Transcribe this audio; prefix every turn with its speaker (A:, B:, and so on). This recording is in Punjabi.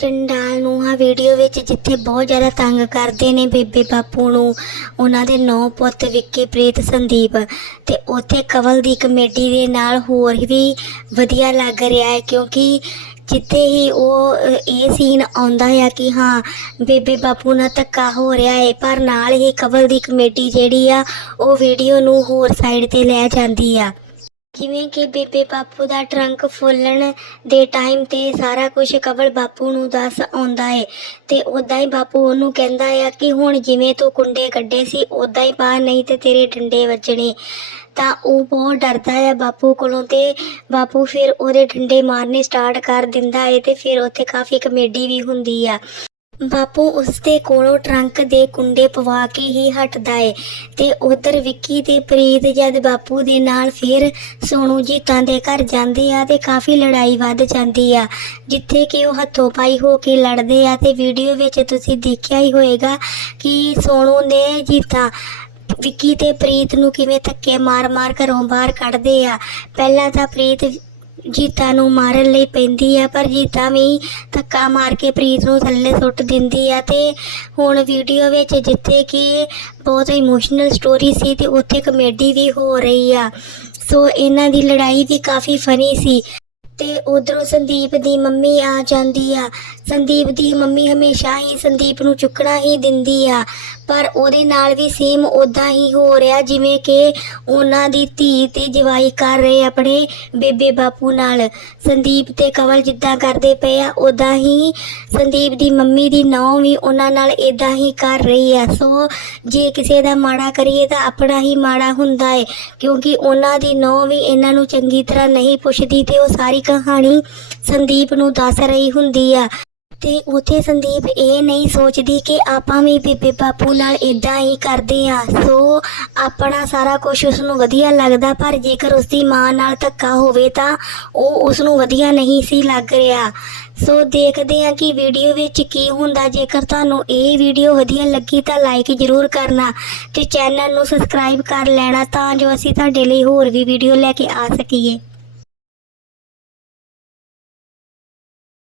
A: ਚੰਡਾਲ ਨੂੰ ਆ ਵੀਡੀਓ ਵਿੱਚ ਜਿੱਥੇ ਬਹੁਤ ਜ਼ਿਆਦਾ ਤੰਗ ਕਰਦੇ ਨੇ ਬੇਬੇ ਬਾਪੂ ਨੂੰ, ਉਹਨਾਂ ਦੇ ਨੌ ਪੁੱਤ ਵਿੱਕੀ, ਪ੍ਰੀਤ, ਸੰਦੀਪ। ਤੇ ਉੱਥੇ ਕਵਲ ਦੀ ਕਮੇਡੀ ਦੇ ਨਾਲ ਹੋਰ ਵੀ ਵਧੀਆ ਲੱਗ ਰਿਹਾ ਹੈ ਕਿਉਂਕਿ ਜਿੱਥੇ ਹੀ ਉਹ ਇਹ ਸੀਨ ਆਉਂਦਾ ਆ ਕਿ ਹਾਂ, ਬੇਬੇ ਬਾਪੂ ਨਾਲ ਧੱਕਾ ਹੋ ਰਿਹਾ ਹੈ, ਪਰ ਨਾਲ ਹੀ ਕਵਲ ਦੀ ਕਮੇਡੀ ਜਿਹੜੀ ਆ, ਉਹ ਵੀਡੀਓ ਨੂੰ ਹੋਰ ਸਾਈਡ ਤੇ ਲੈ ਜਾਂਦੀ ਆ। ਜਿਵੇਂ ਕਿ ਬੇਬੇ ਬਾਪੂ ਦਾ ਟਰੰਕ ਫੁੱਲਣ ਦੇ ਟਾਈਮ ਤੇ ਸਾਰਾ ਕੁਝ ਕਵਲ ਬਾਪੂ ਨੂੰ ਦੱਸ ਆਉਂਦਾ ਏ। ਤੇ ਉਦਾਂ ਹੀ ਬਾਪੂ ਉਹਨੂੰ ਕਹਿੰਦਾ ਆ ਕਿ ਹੁਣ ਜਿਵੇਂ ਤੂੰ ਕੁੰਡੇ ਕੱਢੇ ਸੀ ਉਦਾਂ ਹੀ ਪਾ, ਨਹੀਂ ਤੇ ਤੇਰੇ ਡੰਡੇ ਵੱਜਣੇ। ਤਾਂ ਉਹ ਬਹੁਤ ਡਰਦਾ ਆ ਬਾਪੂ ਕੋਲੋਂ ਤੇ ਬਾਪੂ ਫਿਰ ਉਹਦੇ ਡੰਡੇ ਮਾਰਨੇ ਸਟਾਰਟ ਕਰ ਦਿੰਦਾ ਏ ਤੇ ਫਿਰ ਉੱਥੇ ਕਾਫੀ ਕਮੇਡੀ ਵੀ ਹੁੰਦੀ ਆ। ਬਾਪੂ ਉਸਦੇ ਕੋਲੋਂ ਟਰੰਕ ਦੇ ਕੁੰਡੇ ਪਵਾ ਕੇ ਹੀ ਹਟਦਾ ਏ ਤੇ ਉਧਰ ਵਿੱਕੀ ਤੇ ਪ੍ਰੀਤ ਜਦ ਬਾਪੂ ਦੇ ਨਾਲ ਫਿਰ ਸੋਨੂ ਜੀਤਾਂ ਦੇ ਘਰ ਜਾਂਦੇ ਆ ਤੇ ਕਾਫੀ ਲੜਾਈ ਵੱਧ ਜਾਂਦੀ ਆ, ਜਿੱਥੇ ਕਿ ਉਹ ਹੱਥੋਂ ਪਾਈ ਹੋ ਕੇ ਲੜਦੇ ਆ ਤੇ ਵੀਡੀਓ ਵਿੱਚ ਤੁਸੀਂ ਦੇਖਿਆ ਹੀ ਹੋਏਗਾ ਕਿ ਸੋਨੂ ਨੇ ਜੀਤਾਂ, ਵਿੱਕੀ ਤੇ ਪ੍ਰੀਤ ਨੂੰ ਕਿਵੇਂ ਧੱਕੇ ਮਾਰ-ਮਾਰ ਘਰੋਂ ਬਾਹਰ ਕੱਢਦੇ ਆ। ਪਹਿਲਾਂ ਤਾਂ ਪ੍ਰੀਤ ਜੀਤਾ ਨੂੰ ਮਾਰਨ ਲਈ ਪੈਂਦੀ ਆ, ਪਰ ਜੀਤਾ ਵੀ ਧੱਕਾ ਮਾਰ ਕੇ ਪ੍ਰੀਤ ਨੂੰ ਥੱਲੇ ਸੁੱਟ ਦਿੰਦੀ ਆ ਤੇ ਹੁਣ ਵੀਡੀਓ ਵਿੱਚ ਜਿੱਥੇ ਕਿ ਬਹੁਤ ਇਮੋਸ਼ਨਲ ਸਟੋਰੀ ਸੀ ਤੇ ਉੱਥੇ ਕਮੇਡੀ ਵੀ ਹੋ ਰਹੀ ਆ। ਸੋ ਇਹਨਾਂ ਦੀ ਲੜਾਈ ਵੀ ਕਾਫੀ ਫਨੀ ਸੀ। ਤੇ ਉਧਰੋਂ ਸੰਦੀਪ ਦੀ ਮੰਮੀ ਆ ਜਾਂਦੀ ਆ। ਸੰਦੀਪ ਦੀ ਮੰਮੀ ਹਮੇਸ਼ਾ ਹੀ ਸੰਦੀਪ ਨੂੰ ਚੁੱਕਣਾ ਹੀ ਦਿੰਦੀ ਆ। ਪਰ ਉਹਦੇ ਨਾਲ ਵੀ ਸੇਮ ਉਦਾਂ ਹੀ ਹੋ ਰਿਹਾ, ਜਿਵੇਂ ਕਿ ਉਹਨਾਂ ਦੀ ਧੀ ਤੇ ਜਵਾਈ ਕਰ ਰਹੇ ਆਪਣੇ ਬੇਬੇ ਬਾਪੂ ਨਾਲ। ਸੰਦੀਪ ਤੇ ਕਵਲ ਜਿੱਦਾਂ ਕਰਦੇ ਪਏ ਆ ਉਦਾਂ ਹੀ ਸੰਦੀਪ ਦੀ ਮੰਮੀ ਦੀ ਨੌਂ ਵੀ ਉਹਨਾਂ ਨਾਲ ਇਦਾਂ ਹੀ ਕਰ ਰਹੀ ਆ। ਸੋ ਜੇ ਕਿਸੇ ਦਾ ਮਾੜਾ ਕਰੀਏ ਤਾਂ ਆਪਣਾ ਹੀ ਮਾੜਾ ਹੁੰਦਾ ਏ, ਕਿਉਂਕਿ ਉਹਨਾਂ ਦੀ ਨੌਂ ਵੀ ਇਹਨਾਂ ਨੂੰ ਚੰਗੀ ਤਰ੍ਹਾਂ ਨਹੀਂ ਪੁੱਛਦੀ ਤੇ ਉਹ ਸਾਰੀ ਕਹਾਣੀ ਸੰਦੀਪ ਨੂੰ ਦੱਸ ਰਹੀ ਹੁੰਦੀ ਆ। ਤੇ ਉਥੇ ਸੰਦੀਪ ਇਹ ਨਹੀਂ ਸੋਚਦੀ ਕਿ ਆਪਾਂ ਵੀ ਬੇਬੇ ਬਾਪੂ ਨਾਲ ਇਦਾਂ ਹੀ ਕਰਦੇ ਆ। ਸੋ ਆਪਣਾ ਸਾਰਾ ਕੁਝ ਉਸ ਨੂੰ ਵਧੀਆ ਲੱਗਦਾ, ਪਰ ਜੇਕਰ ਉਸ ਦੀ ਮਾਂ ਨਾਲ ਧੱਕਾ ਹੋਵੇ ਤਾਂ ਉਹ ਉਸ ਨੂੰ ਵਧੀਆ ਨਹੀਂ ਸੀ ਲੱਗ ਰਿਹਾ। ਸੋ ਦੇਖਦੇ ਆ ਕਿ ਵੀਡੀਓ ਵਿੱਚ ਕੀ ਹੁੰਦਾ। ਜੇਕਰ ਤੁਹਾਨੂੰ ਇਹ ਵੀਡੀਓ ਵਧੀਆ ਲੱਗੀ ਤਾਂ ਲਾਈਕ ਜ਼ਰੂਰ ਕਰਨਾ ਤੇ ਚੈਨਲ ਨੂੰ ਸਬਸਕ੍ਰਾਈਬ ਕਰ ਲੈਣਾ ਤਾਂ ਜੋ ਅਸੀਂ ਤੁਹਾਡੇ ਲਈ ਹੋਰ ਵੀ ਵੀਡੀਓ ਲੈ ਕੇ ਆ ਸਕੀਏ।